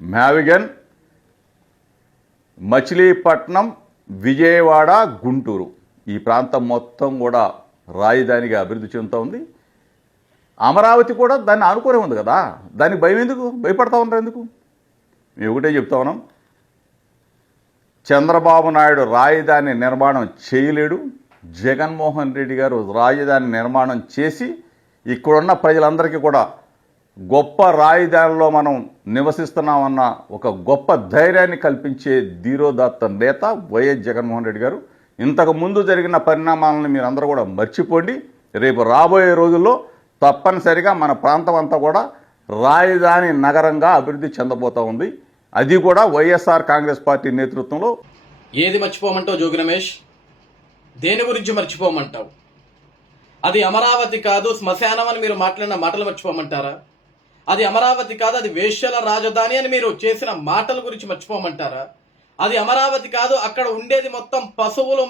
మ్యావిగన్, మచిలీపట్నం, విజయవాడ, గుంటూరు ఈ ప్రాంతం మొత్తం కూడా రాజధానిగా అభివృద్ధి చెందుతూ ఉంది. అమరావతి కూడా దాన్ని ఆనుకునే ఉంది కదా, దానికి భయం ఎందుకు, భయపడతా ఉన్నారు ఎందుకు? మేము ఒకటే చెప్తా ఉన్నాం, చంద్రబాబు నాయుడు రాజధాని నిర్మాణం చేయలేడు. జగన్మోహన్ రెడ్డి గారు రాజధాని నిర్మాణం చేసి ఇక్కడున్న ప్రజలందరికీ కూడా గొప్ప రాజధానిలో మనం నివసిస్తున్నామన్న ఒక గొప్ప ధైర్యాన్ని కల్పించే ధీరోదాత్త నేత వైఎస్ జగన్మోహన్ రెడ్డి గారు. ఇంతకు ముందు జరిగిన పరిణామాలను మీరు అందరూ కూడా మర్చిపోండి. రేపు రాబోయే రోజుల్లో తప్పనిసరిగా మన ప్రాంతం అంతా కూడా రాజధాని నగరంగా అభివృద్ధి చెందబోతూ ఉంది. అది కూడా వైఎస్ఆర్ కాంగ్రెస్ పార్టీ నేతృత్వంలో. ఏది మర్చిపోమంటావు జోగి రమేష్? దేని గురించి మర్చిపోమంటావు? అది అమరావతి కాదు, శ్మశానం అని మీరు మాట్లాడిన మాటలు మర్చిపోమంటారా? అది అమరావతి కాదు, అది వేశ్యల రాజధాని అని మీరు చేసిన మాటల గురించి మర్చిపోమంటారా? అది అమరావతి కాదు, అక్కడ ఉండేది మొత్తం పశువులు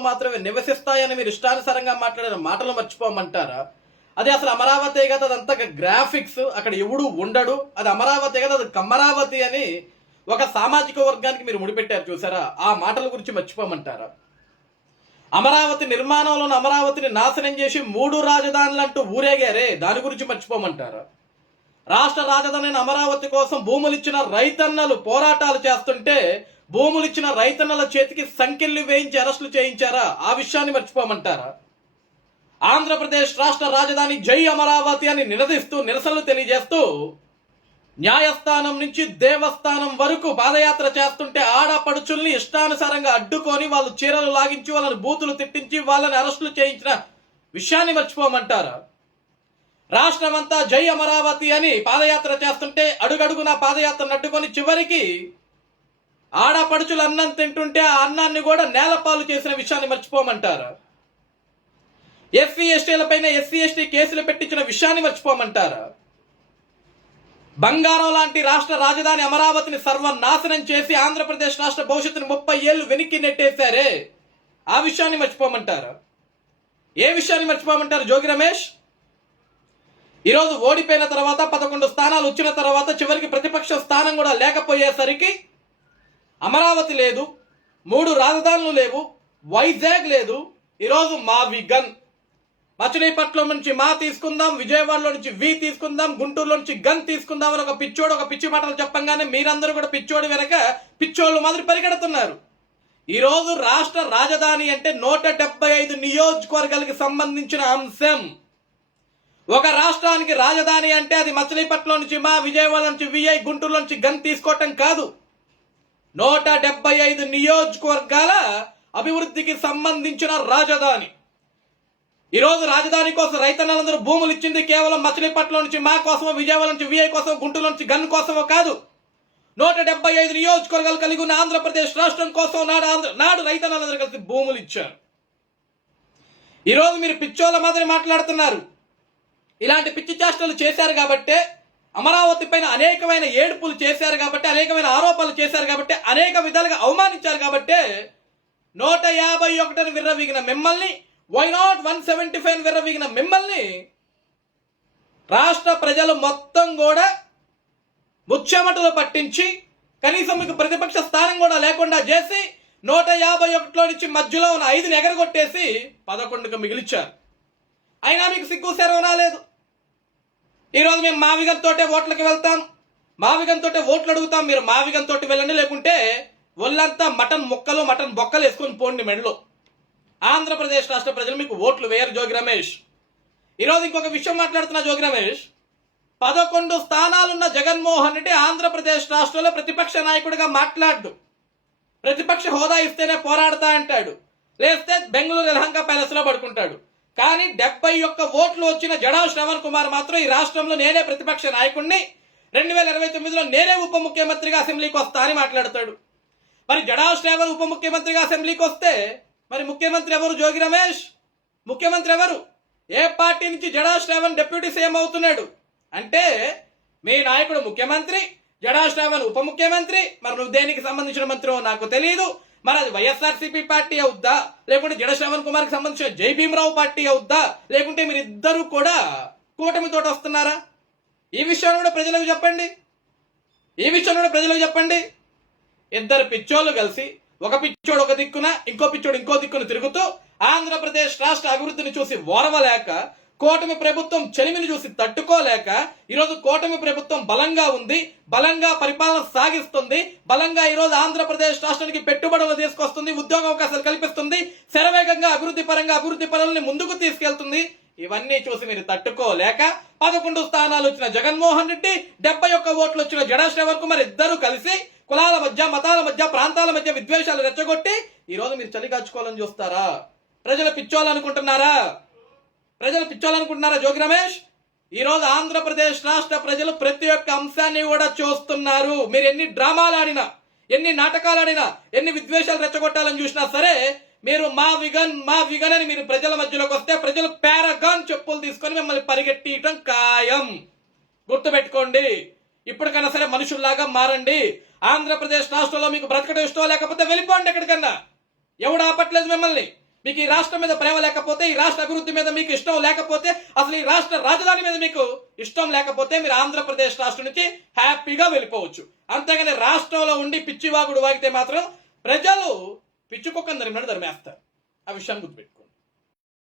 మాత్రమే నివసిస్తాయని మీరు ఇష్టానుసారంగా మాట్లాడిన మాటలు మర్చిపోమంటారా? అది అసలు అమరావతి కదా, అదంతా గ్రాఫిక్స్, అక్కడ ఎవడు ఉండడు, అది అమరావతి కదా, అది కమ్మరావతి అని ఒక సామాజిక వర్గానికి మీరు ముడిపెట్టారు చూసారా? ఆ మాటల గురించి మర్చిపోమంటారా? అమరావతి నిర్మాణంలో అమరావతిని నాశనం చేసి 3 రాజధానులు అంటూ ఊరేగారే, దాని గురించి మర్చిపోమంటారా? రాష్ట్ర రాజధాని అమరావతి కోసం భూములిచ్చిన రైతన్నలు పోరాటాలు చేస్తుంటే భూములిచ్చిన రైతన్నల చేతికి సంకెళ్లు వేయించి అరెస్టులు చేయించారా? ఆ విషయాన్ని మర్చిపోమంటారా? ఆంధ్రప్రదేశ్ రాష్ట్ర రాజధాని జై అమరావతి అని నినదిస్తూ నిరసనలు తెలియజేస్తూ న్యాయస్థానం నుంచి దేవస్థానం వరకు పాదయాత్ర చేస్తుంటే ఆడపడుచుల్ని ఇష్టానుసారంగా అడ్డుకొని వాళ్ళు చీరలు లాగించి వాళ్ళని బూతులు తిట్టించి వాళ్ళని అరెస్టులు చేయించిన విషయాన్ని మర్చిపోమంటారా? రాష్ట్రమంతా జై అమరావతి అని పాదయాత్ర చేస్తుంటే అడుగడుగున పాదయాత్రను అడ్డుకొని చివరికి ఆడపడుచులు అన్నం తింటుంటే ఆ అన్నాన్ని కూడా నేలపాలు చేసిన విషయాన్ని మర్చిపోమంటారా? ఎస్సీ/ఎస్టీలపైన ఎస్సీ/ఎస్టీ కేసులు పెట్టించిన విషయాన్ని మర్చిపోమంటారా? బంగారం లాంటి రాష్ట్ర రాజధాని అమరావతిని సర్వనాశనం చేసి ఆంధ్రప్రదేశ్ రాష్ట్ర భవిష్యత్తును 30 ఏళ్లు వెనక్కి నెట్టేశారే, ఆ విషయాన్ని మర్చిపోమంటారా? ఏ విషయాన్ని మర్చిపోమంటారు జోగి రమేష్? ఈరోజు ఓడిపోయిన తర్వాత 11 స్థానాలు వచ్చిన తర్వాత చివరికి ప్రతిపక్ష స్థానం కూడా లేకపోయేసరికి అమరావతి లేదు, 3 రాజధానులు లేవు, వైజాగ్ లేదు, ఈరోజు మావిగన్, మచిలీపట్నం నుంచి మా తీసుకుందాం, విజయవాడలో నుంచి వి తీసుకుందాం, గుంటూరులో నుంచి గన్ తీసుకుందాం అని ఒక పిచ్చోడు ఒక పిచ్చి మాటలు చెప్పంగానే మీరందరూ కూడా పిచ్చోడు వెనక పిచ్చోళ్ళు మాదిరి పరిగెడుతున్నారు. ఈరోజు రాష్ట్ర రాజధాని అంటే 175 నియోజకవర్గాలకు సంబంధించిన అంశం. ఒక రాష్ట్రానికి రాజధాని అంటే అది మచిలీపట్నం నుంచి మా, విజయవాడ నుంచి విఐ, గుంటూరులో నుంచి గన్ తీసుకోవటం కాదు. 175 నియోజకవర్గాల అభివృద్ధికి సంబంధించిన రాజధాని. ఈరోజు రాజధాని కోసం రైతన్నలందరూ భూములు ఇచ్చింది కేవలం మచిలీపట్నం నుంచి మా కోసమో, విజయవాడ నుంచి విఐ కోసం, గుంటూరు నుంచి గన్ కోసమో కాదు. 175 నియోజకవర్గాలు కలిగి ఉన్న ఆంధ్రప్రదేశ్ రాష్ట్రం కోసం నాడు రైతన్నలందరూ కలిసి భూములు ఇచ్చారు. ఈరోజు మీరు పిచ్చోళ్ళ మాదిరి మాట్లాడుతున్నారు. ఇలాంటి పిచ్చి చేష్టలు చేశారు కాబట్టే, అమరావతి పైన అనేకమైన ఏడుపులు చేశారు కాబట్టి, అనేకమైన ఆరోపణలు చేశారు కాబట్టి, అనేక విధాలుగా అవమానించారు కాబట్టే 151 విర్రవీగిన మిమ్మల్ని, వై నాట్ 175 విర్రవీగిన మిమ్మల్ని రాష్ట్ర ప్రజలు మొత్తం కూడా ముచ్చెమటలు పట్టించి కనీసం మీకు ప్రతిపక్ష స్థానం కూడా లేకుండా చేసి 151లో నుంచి మధ్యలో ఉన్న 5ని ఎగరగొట్టేసి 11కు మిగిలిచ్చారు. అయినా మీకు సిగ్గు శరం రాలేదు. ఈరోజు మేము మావిగన్ తోటే ఓట్లకి వెళ్తాం, మావిగన్ తోటే ఓట్లు అడుగుతాం. మీరు మావిగన్ తోటి వెళ్ళండి, లేకుంటే ఒళ్ళంతా మటన్ ముక్కలు మటన్ బొక్కలు వేసుకొని పోండి మెడలో. ఆంధ్రప్రదేశ్ రాష్ట్ర ప్రజలు మీకు ఓట్లు వేయరు జోగి రమేష్. ఈరోజు ఇంకొక విషయం మాట్లాడుతున్నా జోగి రమేష్. 11 స్థానాలున్న జగన్మోహన్ రెడ్డి ఆంధ్రప్రదేశ్ రాష్ట్రంలో ప్రతిపక్ష నాయకుడిగా మాట్లాడు. ప్రతిపక్ష హోదా ఇస్తేనే పోరాడతా అంటాడు, లేస్తే బెంగళూరు యలహంక ప్యాలెస్ లో పడుకుంటాడు. కానీ 71 ఓట్లు వచ్చిన జడా శ్రవణ్ కుమార్ మాత్రం ఈ రాష్ట్రంలో నేనే ప్రతిపక్ష నాయకుడిని, 2029లో నేనే ఉప ముఖ్యమంత్రిగా అసెంబ్లీకి వస్తా అని మాట్లాడతాడు. మరి జడా శ్రవణ్ ఉప ముఖ్యమంత్రిగా అసెంబ్లీకి వస్తే మరి ముఖ్యమంత్రి ఎవరు జోగి రమేష్? ముఖ్యమంత్రి ఎవరు? ఏ పార్టీ నుంచి జడా శ్రవణ్ డిప్యూటీ సీఎం అవుతున్నాడు అంటే మీ నాయకుడు ముఖ్యమంత్రి, జడా శ్రవణ్ ఉప ముఖ్యమంత్రి. మరి నువ్వు దేనికి సంబంధించిన మంత్రో నాకు తెలియదు. మరి అది వైఎస్ఆర్సీపీ పార్టీ అవుద్దా, లేకుంటే జడ శ్రవణ్ కుమార్కి సంబంధించిన జై భీమరావు పార్టీ అవుద్దా, లేకుంటే మీరిద్దరూ కూడా కూటమితో వస్తున్నారా? ఈ విషయాన్ని కూడా ప్రజలకు చెప్పండి. ఈ విషయంలో ప్రజలకు చెప్పండి. ఇద్దరు పిచ్చోళ్ళు కలిసి, ఒక పిచ్చోడు ఒక దిక్కున, ఇంకో పిచ్చోడు ఇంకో దిక్కున తిరుగుతూ ఆంధ్రప్రదేశ్ రాష్ట్ర అభివృద్ధిని చూసి ఓర్వలేక, కూటమి ప్రభుత్వం చెలిమిని చూసి తట్టుకోలేక, ఈరోజు కూటమి ప్రభుత్వం బలంగా ఉంది, బలంగా పరిపాలన సాగిస్తుంది, బలంగా ఈరోజు ఆంధ్రప్రదేశ్ రాష్ట్రానికి పెట్టుబడులు తీసుకొస్తుంది, ఉద్యోగ అవకాశాలు కల్పిస్తుంది, శరవేగంగా అభివృద్ధి పనుల్ని ముందుకు తీసుకెళ్తుంది. ఇవన్నీ చూసి మీరు తట్టుకోలేక 11 స్థానాలు వచ్చిన జగన్మోహన్ రెడ్డి, 71 ఓట్లు వచ్చిన జడా శ్రీధర్ కుమార్ ఇద్దరు కలిసి కులాల మధ్య, మతాల మధ్య, ప్రాంతాల మధ్య విద్వేషాలు రెచ్చగొట్టి ఈరోజు మీరు చలి కాచుకోవాలని చూస్తారా? ప్రజలు పిచ్చోళ్ళనుకుంటున్నారా? జోగి రమేష్, ఈరోజు ఆంధ్రప్రదేశ్ రాష్ట్ర ప్రజలు ప్రతి ఒక్క అంశాన్ని కూడా చూస్తున్నారు. మీరు ఎన్ని డ్రామాలు ఆడినా, ఎన్ని నాటకాలు ఆడినా, ఎన్ని విద్వేషాలు రెచ్చగొట్టాలని చూసినా సరే, మీరు మా విగన్ అని మీరు ప్రజల మధ్యలోకి వస్తే ప్రజలు పారాగాన్ చెప్పులు తీసుకొని మిమ్మల్ని పరిగెట్టియటం ఖాయం. గుర్తుపెట్టుకోండి. ఇప్పటికైనా సరే మనుషుల్లాగా మారండి. ఆంధ్రప్రదేశ్ రాష్ట్రంలో మీకు బ్రతకడం ఇష్టం లేకపోతే వెళ్ళిపోండి ఎక్కడికన్నా. ఎవడు ఆపట్లేదు మిమ్మల్ని. మీకు ఈ రాష్ట్రం మీద ప్రేమ లేకపోతే, ఈ రాష్ట్ర అభివృద్ధి మీద మీకు ఇష్టం లేకపోతే, అసలు ఈ రాష్ట్ర రాజధాని మీద మీకు ఇష్టం లేకపోతే మీరు ఆంధ్రప్రదేశ్ రాష్ట్రం నుంచి హ్యాపీగా వెళ్ళిపోవచ్చు. అంతేగాని రాష్ట్రంలో ఉండి పిచ్చివాగుడు వాగితే మాత్రం ప్రజలు పిచ్చుకొక్కని ధర్మేస్తారు. ఆ విషయాన్ని గుర్తుపెట్టు.